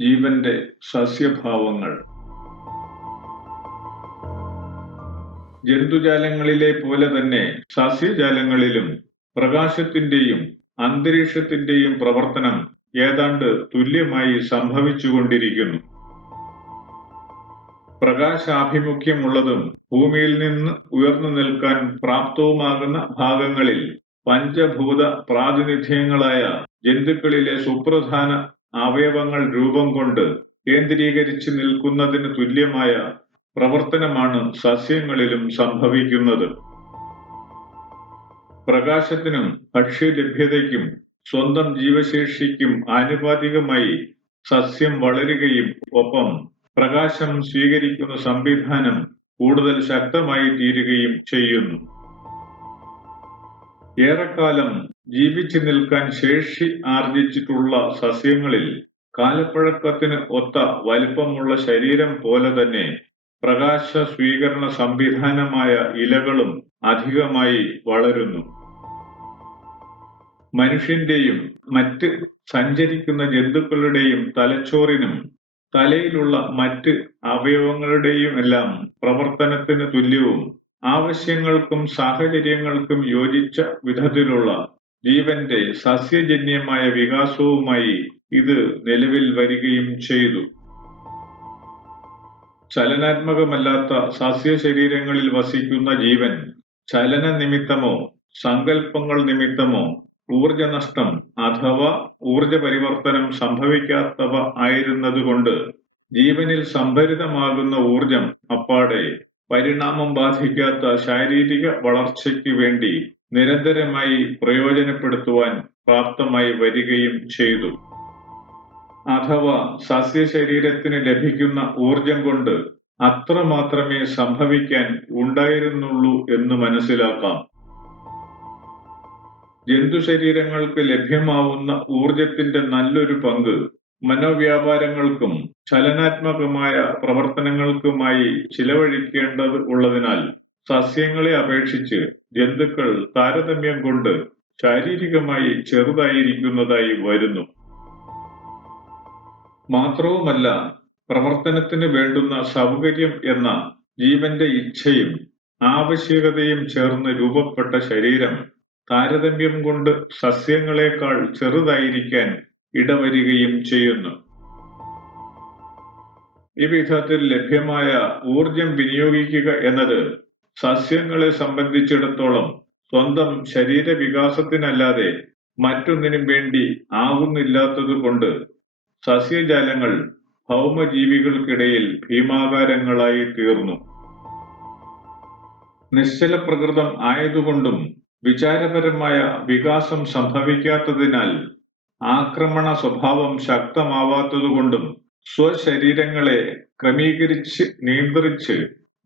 ജീവന്റെ സസ്യഭാവങ്ങൾ. ജന്തുജാലങ്ങളിലെ പോലെ തന്നെ സസ്യജാലങ്ങളിലും പ്രകാശത്തിന്റെയും അന്തരീക്ഷത്തിന്റെയും പ്രവർത്തനം ഏതാണ്ട് തുല്യമായി സംഭവിച്ചുകൊണ്ടിരിക്കുന്നു. പ്രകാശാഭിമുഖ്യമുള്ളതും ഭൂമിയിൽ നിന്ന് ഉയർന്നു നിൽക്കാൻ പ്രാപ്തവുമാകുന്ന ഭാഗങ്ങളിൽ പഞ്ചഭൂത പ്രാതിനിധ്യങ്ങളായ ജന്തുക്കളിലെ സുപ്രധാന അവയവങ്ങൾ രൂപം കൊണ്ട് കേന്ദ്രീകരിച്ച് നിൽക്കുന്നതിന് തുല്യമായ പ്രവർത്തനമാണ് സസ്യങ്ങളിലും സംഭവിക്കുന്നത്. പ്രകാശത്തിനും ഭക്ഷ്യലഭ്യതയ്ക്കും സ്വന്തം ജീവശേഷിക്കും ആനുപാതികമായി സസ്യം വളരുകയും ഒപ്പം പ്രകാശം സ്വീകരിക്കുന്ന സംവിധാനം കൂടുതൽ ശക്തമായി തീരുകയും ചെയ്യുന്നു. ഏറെക്കാലം ജീവിച്ചു നിൽക്കാൻ ശേഷി ആർജിച്ചിട്ടുള്ള സസ്യങ്ങളിൽ കാലപ്പഴക്കത്തിന് ഒത്ത വലിപ്പമുള്ള ശരീരം പോലെ തന്നെ പ്രകാശ സ്വീകരണ സംവിധാനമായ ഇലകളും അധികമായി വളരുന്നു. മനുഷ്യന്റെയും മറ്റ് സഞ്ചരിക്കുന്ന ജന്തുക്കളുടെയും തലച്ചോറിനും തലയിലുള്ള മറ്റ് അവയവങ്ങളുടെയുമെല്ലാം പ്രവർത്തനത്തിന് തുല്യവും ആവശ്യങ്ങൾക്കും സാഹചര്യങ്ങൾക്കും യോജിച്ച വിധത്തിലുള്ള ജീവന്റെ സസ്യജന്യമായ വികാസവുമായി ഇത് നിലവിൽ വരികയും ചെയ്തു. ചലനാത്മകമല്ലാത്ത സസ്യശരീരങ്ങളിൽ വസിക്കുന്ന ജീവൻ ചലന നിമിത്തമോ സങ്കല്പങ്ങൾ നിമിത്തമോ ഊർജനഷ്ടം അഥവാ ഊർജ പരിവർത്തനം സംഭവിക്കാത്തവ ആയിരുന്നതുകൊണ്ട് ജീവനിൽ സംഭരിതമാകുന്ന ഊർജം അപ്പാടെ പരിണാമം ബാധിക്കാത്ത ശാരീരിക വളർച്ചയ്ക്ക് വേണ്ടി നിരന്തരമായി പ്രയോജനപ്പെടുത്തുവാൻ പ്രാപ്തമായി വരികയും ചെയ്തു. അഥവാ സസ്യശരീരത്തിന് ലഭിക്കുന്ന ഊർജം കൊണ്ട് അത്ര മാത്രമേ സംഭവിക്കാൻ ഉണ്ടായിരുന്നുള്ളൂ എന്ന് മനസ്സിലാക്കാം. ജന്തുശരീരങ്ങൾക്ക് ലഭ്യമാവുന്ന ഊർജത്തിന്റെ നല്ലൊരു പങ്ക് മനോവ്യാപാരങ്ങൾക്കും ചലനാത്മകമായ പ്രവർത്തനങ്ങൾക്കുമായി ചിലവഴിക്കേണ്ടത് ഉള്ളതിനാൽ സസ്യങ്ങളെ അപേക്ഷിച്ച് ജന്തുക്കൾ താരതമ്യം കൊണ്ട് ശാരീരികമായി ചെറുതായിരിക്കുന്നതായി വരുന്നു. മാത്രവുമല്ല, പ്രവർത്തനത്തിന് വേണ്ടുന്ന സൗകര്യം എന്ന ജീവന്റെ ഇച്ഛയും ആവശ്യകതയും ചേർന്ന് രൂപപ്പെട്ട ശരീരം താരതമ്യം കൊണ്ട് സസ്യങ്ങളെക്കാൾ ചെറുതായിരിക്കാൻ ഇടവരികയും ചെയ്യുന്നു. ഇവിധത്തിൽ ലഭ്യമായ ഊർജം വിനിയോഗിക്കുക എന്നത് സസ്യങ്ങളെ സംബന്ധിച്ചിടത്തോളം സ്വന്തം ശരീരവികാസത്തിനല്ലാതെ മറ്റൊന്നിനും വേണ്ടി ആകുന്നില്ലാത്തതുകൊണ്ട് സസ്യജാലങ്ങൾ ഭൗമജീവികൾക്കിടയിൽ ഭീമാകാരങ്ങളായി തീർന്നു. നിശ്ചല പ്രകൃതം ആയതുകൊണ്ടും വിചാരപരമായ വികാസം സംഭവിക്കാത്തതിനാൽ ആക്രമണ സ്വഭാവം ശക്തമാവാത്തതുകൊണ്ടും സ്വശരീരങ്ങളെ ക്രമീകരിച്ച് നിയന്ത്രിച്ച്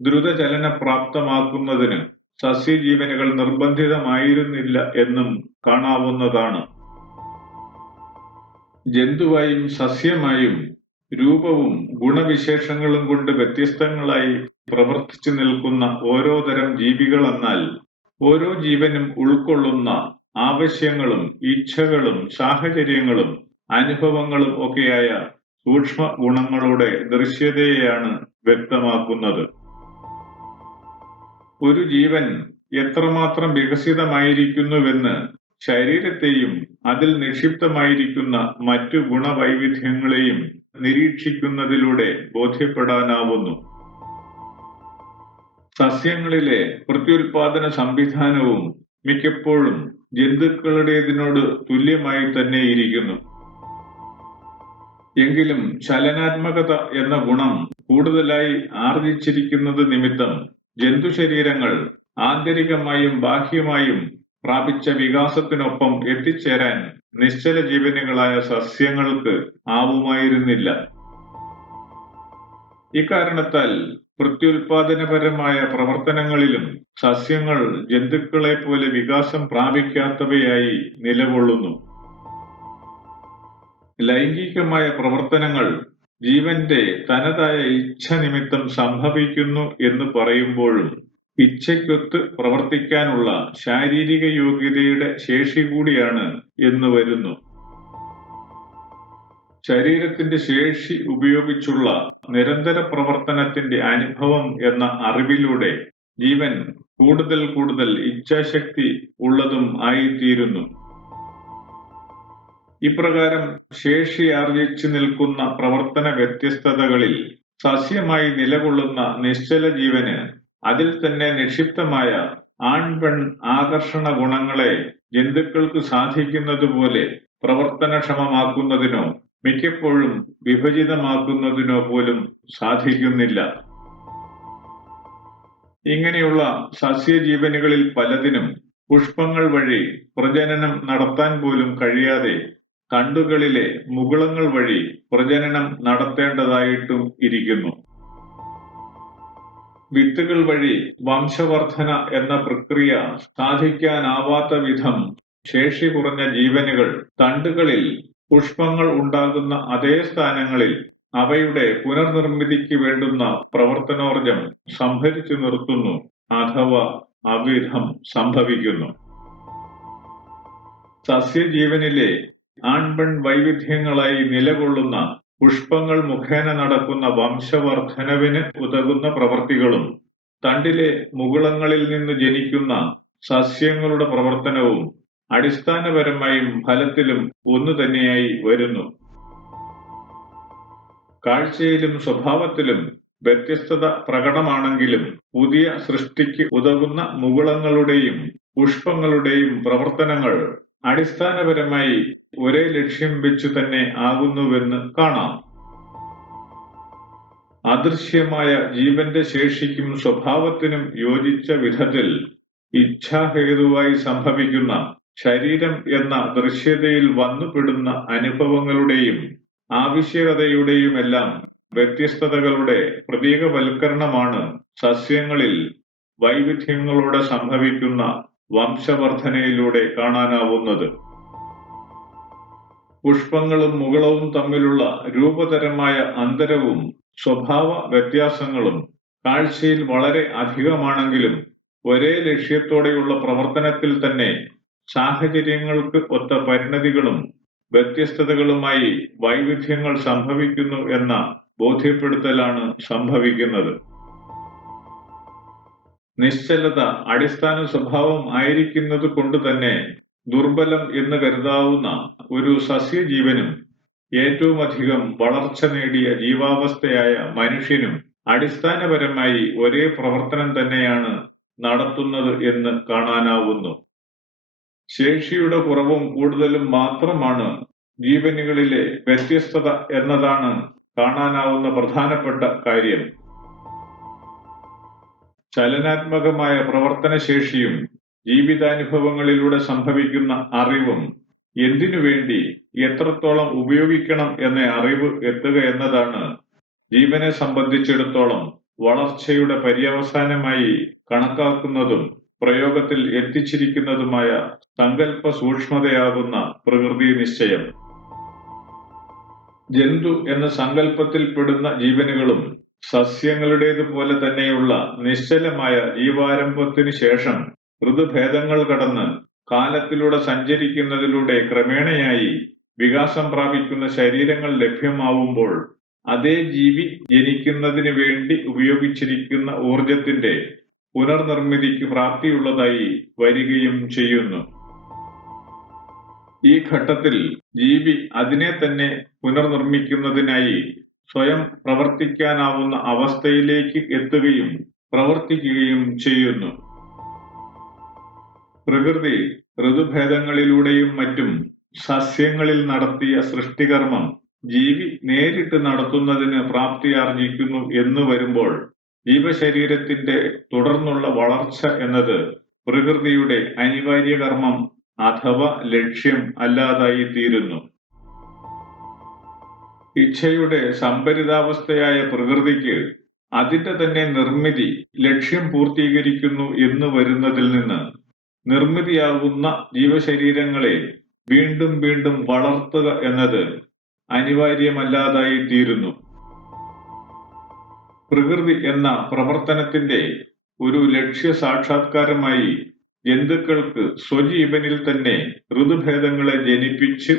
ദ്രുതചലന പ്രാപ്തമാക്കുന്നതിന് സസ്യജീവനുകൾ നിർബന്ധിതമായിരുന്നില്ല എന്നും കാണാവുന്നതാണ്. ജന്തുവായും സസ്യമായും രൂപവും ഗുണവിശേഷങ്ങളും കൊണ്ട് വ്യത്യസ്തങ്ങളായി പ്രവർത്തിച്ചു നിൽക്കുന്ന ഓരോ തരം ജീവികളെന്നാൽ ഓരോ ജീവനും ഉൾക്കൊള്ളുന്ന ആവശ്യങ്ങളും ഇച്ഛകളും സാഹചര്യങ്ങളും അനുഭവങ്ങളും ഒക്കെയായ സൂക്ഷ്മ ഗുണങ്ങളുടെ ദൃശ്യതയെയാണ് വ്യക്തമാക്കുന്നത്. ഒരു ജീവൻ എത്രമാത്രം വികസിതമായിരിക്കുന്നുവെന്ന് ശരീരത്തെയും അതിൽ നിക്ഷിപ്തമായിരിക്കുന്ന മറ്റു ഗുണവൈവിധ്യങ്ങളെയും നിരീക്ഷിക്കുന്നതിലൂടെ ബോധ്യപ്പെടാനാവുന്നു. സസ്യങ്ങളിലെ പ്രത്യുൽപാദന സംവിധാനവും മിക്കപ്പോഴും ജന്തുക്കളുടേതിനോട് തുല്യമായി തന്നെ ഇരിക്കുന്നു. എങ്കിലും ചലനാത്മകത എന്ന ഗുണം കൂടുതലായി ആർജിച്ചിരിക്കുന്നത് നിമിത്തം ജന്തുശരീരങ്ങൾ ആന്തരികമായും ബാഹ്യമായും പ്രാപിച്ച വികാസത്തിനൊപ്പം എത്തിച്ചേരാൻ നിശ്ചല ജീവനുകളായ സസ്യങ്ങൾക്ക് ആവുമായിരുന്നില്ല. ഇക്കാരണത്താൽ പ്രത്യുൽപാദനപരമായ പ്രവർത്തനങ്ങളിലും സസ്യങ്ങൾ ജന്തുക്കളെ പോലെ വികാസം പ്രാപിക്കാത്തവയായി നിലകൊള്ളുന്നു. ലൈംഗികമായ പ്രവർത്തനങ്ങൾ ജീവന്റെ തനതായ ഇച്ഛ നിമിത്തം സംഭവിക്കുന്നു എന്ന് പറയുമ്പോഴും ഇച്ഛയ്ക്കൊത്ത് പ്രവർത്തിക്കാനുള്ള ശാരീരിക യോഗ്യതയുടെ ശേഷി കൂടിയാണ് എന്ന് വരുന്നു. ശരീരത്തിന്റെ ശേഷി ഉപയോഗിച്ചുള്ള നിരന്തര പ്രവർത്തനത്തിന്റെ അനുഭവം എന്ന അറിവിലൂടെ ജീവൻ കൂടുതൽ കൂടുതൽ ഇച്ഛാശക്തി ഉള്ളതും ആയിത്തീരുന്നു. ഇപ്രകാരം ശേഷി ആർജിച്ചു നിൽക്കുന്ന പ്രവർത്തന വ്യത്യസ്തതകളിൽ സസ്യമായി നിലകൊള്ളുന്ന നിശ്ചല ജീവന് അതിൽ തന്നെ നിക്ഷിപ്തമായ ആൺപെൺ ആകർഷണ ഗുണങ്ങളെ ജന്തുക്കൾക്ക് സാധിക്കുന്നതുപോലെ പ്രവർത്തനക്ഷമമാക്കുന്നതിനോ മിക്കപ്പോഴും വിഭജിതമാക്കുന്നതിനോ പോലും സാധിക്കുന്നില്ല. ഇങ്ങനെയുള്ള സസ്യജീവനുകളിൽ പലതിനും പുഷ്പങ്ങൾ വഴി പ്രജനനം നടത്താൻ പോലും കഴിയാതെ തണ്ടുകളിലെ മുകുളങ്ങൾ വഴി പ്രജനനം നടത്തേണ്ടതായിട്ടും ഇരിക്കുന്നു. വിത്തുകൾ വഴി വംശവർധന എന്ന പ്രക്രിയ സാധിക്കാനാവാത്ത വിധം ശേഷി കുറഞ്ഞ ജീവനുകൾ തണ്ടുകളിൽ പുഷ്പങ്ങൾ ഉണ്ടാകുന്ന അതേ സ്ഥാനങ്ങളിൽ അവയുടെ പുനർനിർമ്മിതിക്ക് വേണ്ടുന്ന പ്രവർത്തനോർജം സംഭരിച്ചു നിർത്തുന്നു അഥവാ അവിധം സംഭവിക്കുന്നു. സസ്യജീവനിലെ ആൺപെൺ വൈവിധ്യങ്ങളായി നിലകൊള്ളുന്ന പുഷ്പങ്ങൾ മുഖേന നടക്കുന്ന വംശവർദ്ധനവിന് ഉതകുന്ന പ്രവൃത്തികളും തണ്ടിലെ മുകുളങ്ങളിൽ നിന്ന് ജനിക്കുന്ന സസ്യങ്ങളുടെ പ്രവർത്തനവും അടിസ്ഥാനപരമായും ഫലത്തിലും ഒന്നു തന്നെയായി വരുന്നു. കാഴ്ചയിലും സ്വഭാവത്തിലും വ്യത്യസ്തത പ്രകടമാണെങ്കിലും പുതിയ സൃഷ്ടിക്ക് ഉതകുന്ന മുകുളങ്ങളുടെയും പുഷ്പങ്ങളുടെയും പ്രവർത്തനങ്ങൾ അടിസ്ഥാനപരമായി ഒരേ ലക്ഷ്യം വെച്ചു തന്നെ ആകുന്നുവെന്ന് കാണാം. അദൃശ്യമായ ജീവന്റെ ശേഷിക്കും സ്വഭാവത്തിനും യോജിച്ച വിധത്തിൽ ഇച്ഛാഹേതുവായി സംഭവിക്കുന്ന ശരീരം എന്ന ദൃശ്യതയിൽ വന്നുപെടുന്ന അനുഭവങ്ങളുടെയും ആവശ്യകതയുടെയുമെല്ലാം വ്യത്യസ്തതകളുടെ പ്രതീകവൽക്കരണമാണ് സസ്യങ്ങളിൽ വൈവിധ്യങ്ങളോടെ സംഭവിക്കുന്ന വംശവർധനയിലൂടെ കാണാനാവുന്നത്. പുഷ്പങ്ങളും മുകുളവും തമ്മിലുള്ള രൂപതരമായ അന്തരവും സ്വഭാവ വ്യത്യാസങ്ങളും കാഴ്ചയിൽ വളരെ അധികമാണെങ്കിലും ഒരേ ലക്ഷ്യത്തോടെയുള്ള പ്രവർത്തനത്തിൽ തന്നെ സാഹചര്യങ്ങൾക്ക് ഒത്ത പരിണതികളും വ്യത്യസ്തതകളുമായി വൈവിധ്യങ്ങൾ സംഭവിക്കുന്നു എന്ന ബോധ്യപ്പെടുത്തലാണ് സംഭവിക്കുന്നത്. നിശ്ചലത അടിസ്ഥാന സ്വഭാവം ആയിരിക്കുന്നത് കൊണ്ട് തന്നെ ദുർബലം എന്ന് കരുതാവുന്ന ഒരു സസ്യജീവനും ഏറ്റവുമധികം വളർച്ച നേടിയ ജീവാവസ്ഥയായ മനുഷ്യനും അടിസ്ഥാനപരമായി ഒരേ പ്രവർത്തനം തന്നെയാണ് നടത്തുന്നത് എന്ന് കാണാനാവുന്നു. ശേഷിയുടെ കുറവും കൂടുതലും മാത്രമാണ് ജീവനുകളിലെ വ്യത്യസ്തത എന്നതാണ് കാണാനാവുന്ന പ്രധാനപ്പെട്ട കാര്യം. ചലനാത്മകമായ പ്രവർത്തനശേഷിയും ജീവിതാനുഭവങ്ങളിലൂടെ സംഭവിക്കുന്ന അറിവും എന്തിനു വേണ്ടി എത്രത്തോളം ഉപയോഗിക്കണം എന്ന അറിവ് എത്തുക എന്നതാണ് ജീവനെ സംബന്ധിച്ചിടത്തോളം വളർച്ചയുടെ പര്യവസാനമായി കണക്കാക്കുന്നതും പ്രയോഗത്തിൽ എത്തിച്ചിരിക്കുന്നതുമായ സങ്കല്പ സൂക്ഷ്മതയാകുന്ന പ്രകൃതി നിശ്ചയം. ജന്തു എന്ന സങ്കല്പത്തിൽപ്പെടുന്ന ജീവനുകളും സസ്യങ്ങളുടേതുപോലെ തന്നെയുള്ള നിശ്ചലമായ ജീവാരംഭത്തിനു ശേഷം ഋതുഭേദങ്ങൾ കടന്ന് കാലത്തിലൂടെ സഞ്ചരിക്കുന്നതിലൂടെ ക്രമേണയായി വികാസം പ്രാപിക്കുന്ന ശരീരങ്ങൾ ലഭ്യമാവുമ്പോൾ അതേ ജീവി ജനിക്കുന്നതിന് വേണ്ടി ഉപയോഗിച്ചിരിക്കുന്ന ഊർജത്തിന്റെ പുനർനിർമ്മിതിക്ക് പ്രാപ്തിയുള്ളതായി വരികയും ചെയ്യുന്നു. ഈ ഘട്ടത്തിൽ ജീവി അതിനെ തന്നെ പുനർനിർമ്മിക്കുന്നതിനായി സ്വയം പ്രവർത്തിക്കാനാവുന്ന അവസ്ഥയിലേക്ക് എത്തുകയും പ്രവർത്തിക്കുകയും ചെയ്യുന്നു. പ്രകൃതി ഋതുഭേദങ്ങളിലൂടെയും മറ്റും സസ്യങ്ങളിൽ നടത്തിയ സൃഷ്ടികർമ്മം ജീവി നേരിട്ട് നടത്തുന്നതിന് പ്രാപ്തിയാർജിക്കുന്നു എന്ന് വരുമ്പോൾ ജീവശരീരത്തിന്റെ തുടർന്നുള്ള വളർച്ച എന്നത് പ്രകൃതിയുടെ അനിവാര്യ കർമ്മം അഥവാ ലക്ഷ്യം അല്ലാതായി തീരുന്നു. ഇച്ഛയുടെ സംഭരിതാവസ്ഥയായ പ്രകൃതിക്ക് അതിന്റെ തന്നെ നിർമ്മിതി ലക്ഷ്യം പൂർത്തീകരിക്കുന്നു എന്ന് വരുന്നതിൽ നിന്ന് നിർമ്മിതിയാകുന്ന ജീവശരീരങ്ങളെ വീണ്ടും വീണ്ടും വളർത്തുക എന്നത് അനിവാര്യമല്ലാതായി തീരുന്നു. പ്രകൃതി എന്ന പ്രവർത്തനത്തിന്റെ ഒരു ലക്ഷ്യ സാക്ഷാത്കാരമായി ജന്തുക്കൾക്ക് സ്വജീവനിൽ തന്നെ ഋതുഭേദങ്ങളെ ജനിപ്പിച്ച്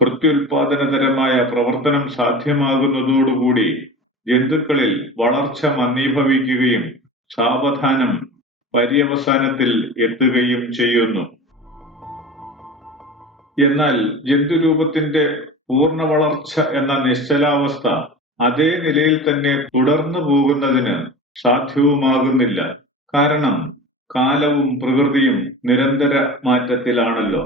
പ്രത്യുൽപാദനതരമായ പ്രവർത്തനം സാധ്യമാകുന്നതോടുകൂടി ജന്തുക്കളിൽ വളർച്ച മന്ദീഭവിക്കുകയും സാവധാനം പര്യവസാനത്തിൽ എത്തുകയും ചെയ്യുന്നു. എന്നാൽ ജന്തുരൂപത്തിന്റെ പൂർണ്ണ വളർച്ച എന്ന നിശ്ചലാവസ്ഥ അതേ നിലയിൽ തന്നെ തുടർന്നു പോകുന്നതിന് സാധ്യവുമാകുന്നില്ല. കാരണം കാലവും പ്രകൃതിയും നിരന്തര മാറ്റത്തിലാണല്ലോ.